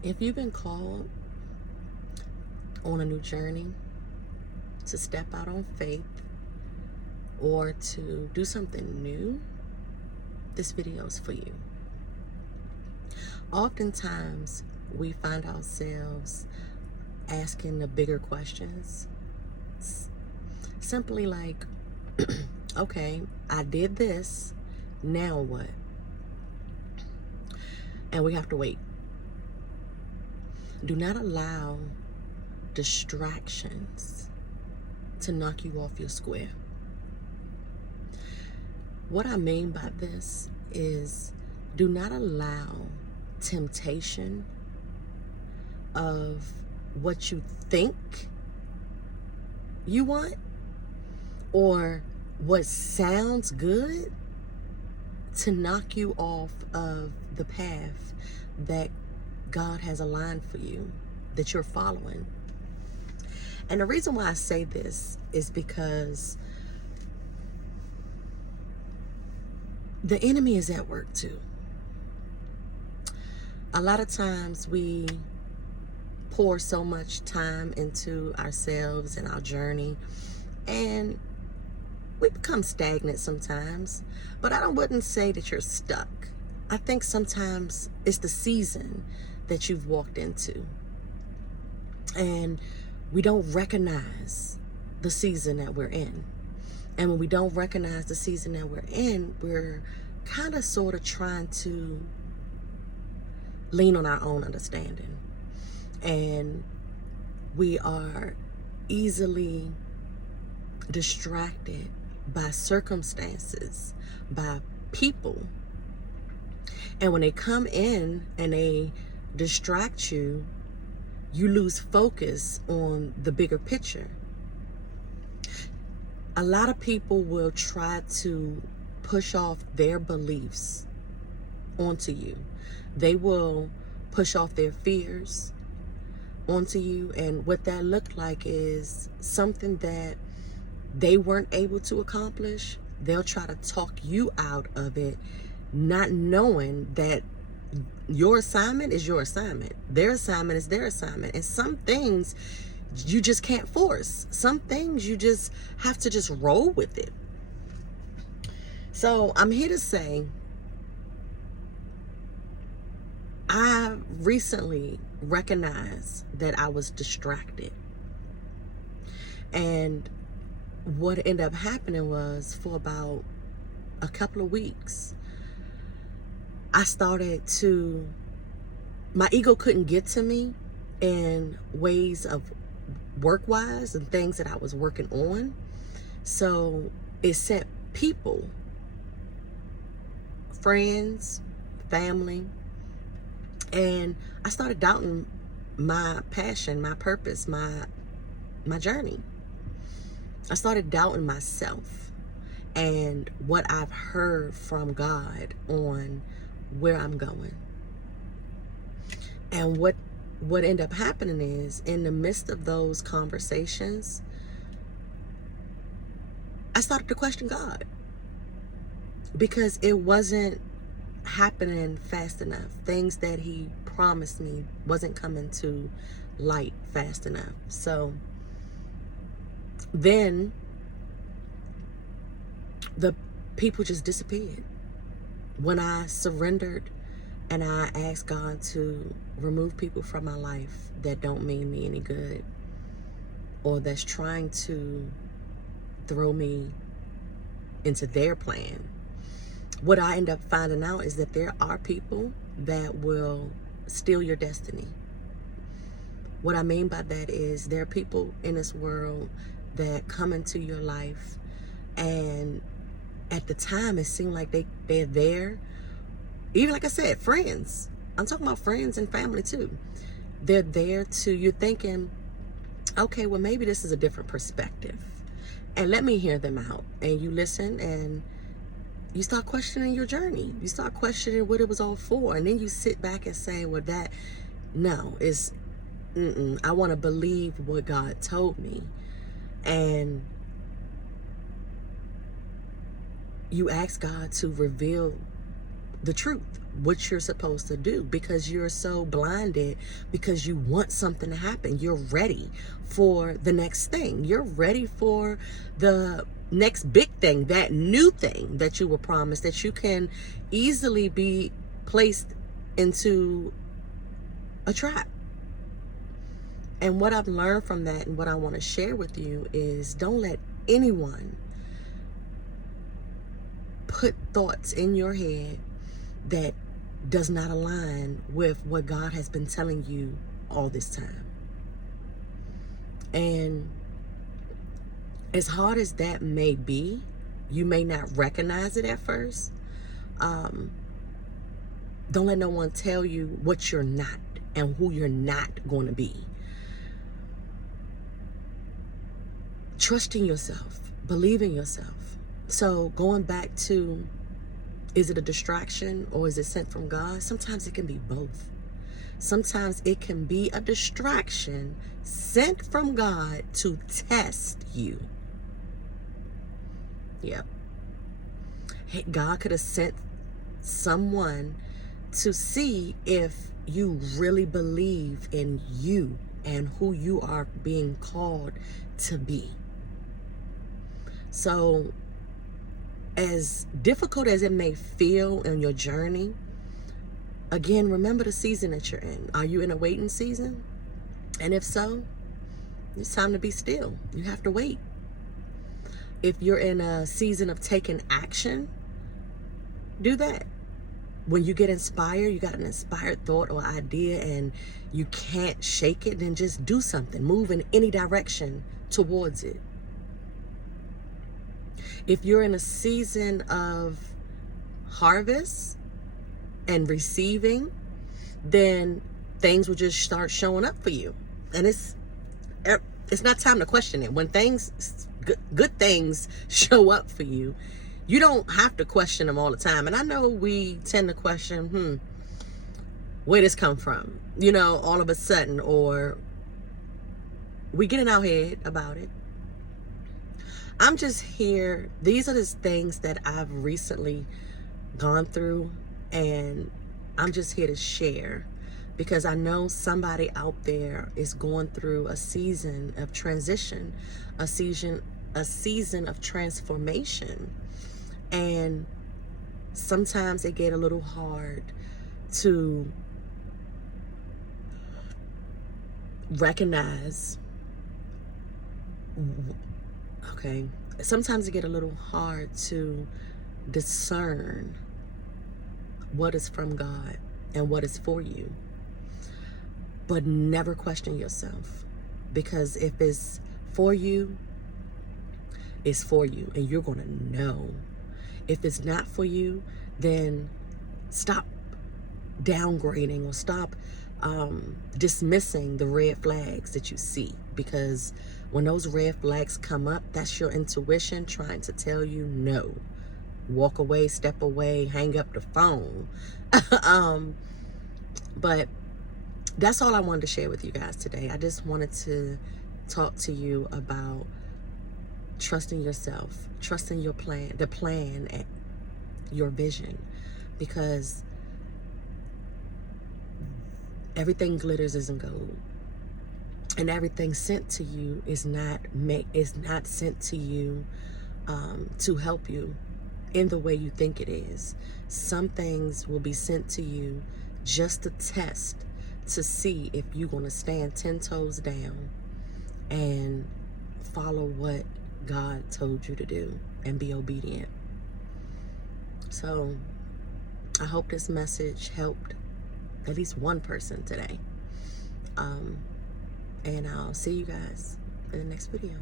If you've been called on a new journey to step out on faith or to do something new, this video is for you. Oftentimes, we find ourselves asking the bigger questions. Simply like, okay, I did this, now what? And we have to wait. Do not allow distractions to knock you off your square. What I mean by this is, do not allow temptation of what you think you want or what sounds good to knock you off of the path that God has aligned for you, that you're following. And the reason why I say this is because the enemy is at work too. A lot of times we pour so much time into ourselves and our journey, and we become stagnant sometimes. But I wouldn't say that you're stuck. I think sometimes it's the season that you've walked into, and we don't recognize the season that we're in. And when we don't recognize the season that we're in, we're kind of sort of trying to lean on our own understanding. And we are easily distracted by circumstances, by people. And when they come in and they distract you, you lose focus on the bigger picture. A lot of people will try to push off their beliefs onto you. They will push off their fears onto you, and what that looked like is something that they weren't able to accomplish. They'll try to talk you out of it, not knowing that your assignment is your assignment. Their assignment is their assignment. And some things you just can't force. Some things you just have to just roll with it. So I'm here to say, I recently recognized that I was distracted. And what ended up happening was, for about a couple of weeks, I started to, my ego couldn't get to me in ways of work-wise and things that I was working on. So it sent people, friends, family, and I started doubting my passion, my purpose, my journey. I started doubting myself and what I've heard from God on where I'm going. And what ended up happening is, in the midst of those conversations, I started to question God, because it wasn't happening fast enough. Things that he promised me wasn't coming to light fast enough. So then the people just disappeared. When I surrendered and I asked God to remove people from my life that don't mean me any good, or that's trying to throw me into their plan, what I end up finding out is that there are people that will steal your destiny. What I mean by that is, there are people in this world that come into your life, and at the time it seemed like they're there. Even like I said, friends. I'm talking about friends and family too. They're there to, you're thinking, okay, well, maybe this is a different perspective, and let me hear them out. And you listen, and you start questioning your journey. You start questioning what it was all for. And then you sit back and say, well, I want to believe what God told me. And you ask God to reveal the truth, what you're supposed to do, because you're so blinded, because you want something to happen. You're ready for the next thing. You're ready for the next big thing, that new thing that you were promised, that you can easily be placed into a trap. And what I've learned from that, and what I want to share with you, is don't let anyone put thoughts in your head that does not align with what God has been telling you all this time. And as hard as that may be, you may not recognize it at first. Don't let no one tell you what you're not and who you're not going to be. Trust in yourself, believe in yourself. So going back to, is it a distraction or is it sent from God? Sometimes it can be both. Sometimes it can be a distraction sent from God to test you. Yep. Hey, God could have sent someone to see if you really believe in you and who you are being called to be. So, as difficult as it may feel in your journey, again, remember the season that you're in. Are you in a waiting season? And if so, it's time to be still. You have to wait. If you're in a season of taking action, do that. When you get inspired, you got an inspired thought or idea and you can't shake it, then just do something. Move in any direction towards it. If you're in a season of harvest and receiving, then things will just start showing up for you. And it's not time to question it. When things, good things show up for you, you don't have to question them all the time. And I know we tend to question, where this come from? You know, all of a sudden, or we get in our head about it. I'm just here. These are the things that I've recently gone through, and I'm just here to share because I know somebody out there is going through a season of transition, a season of transformation. And sometimes it get a little hard to recognize. Okay, sometimes it get a little hard to discern what is from God and what is for you. But never question yourself, because if it's for you, it's for you, and you're going to know. If it's not for you, then stop downgrading or stop dismissing the red flags that you see, because when those red flags come up, that's your intuition trying to tell you no. Walk away, step away, hang up the phone. But that's all I wanted to share with you guys today. I just wanted to talk to you about trusting yourself, trusting your plan, the plan, and your vision, because everything glitters isn't gold. And everything sent to you is not sent to you to help you in the way you think it is. Some things will be sent to you just to test, to see if you're going to stand 10 toes down and follow what God told you to do and be obedient. So I hope this message helped at least one person today. And I'll see you guys in the next video.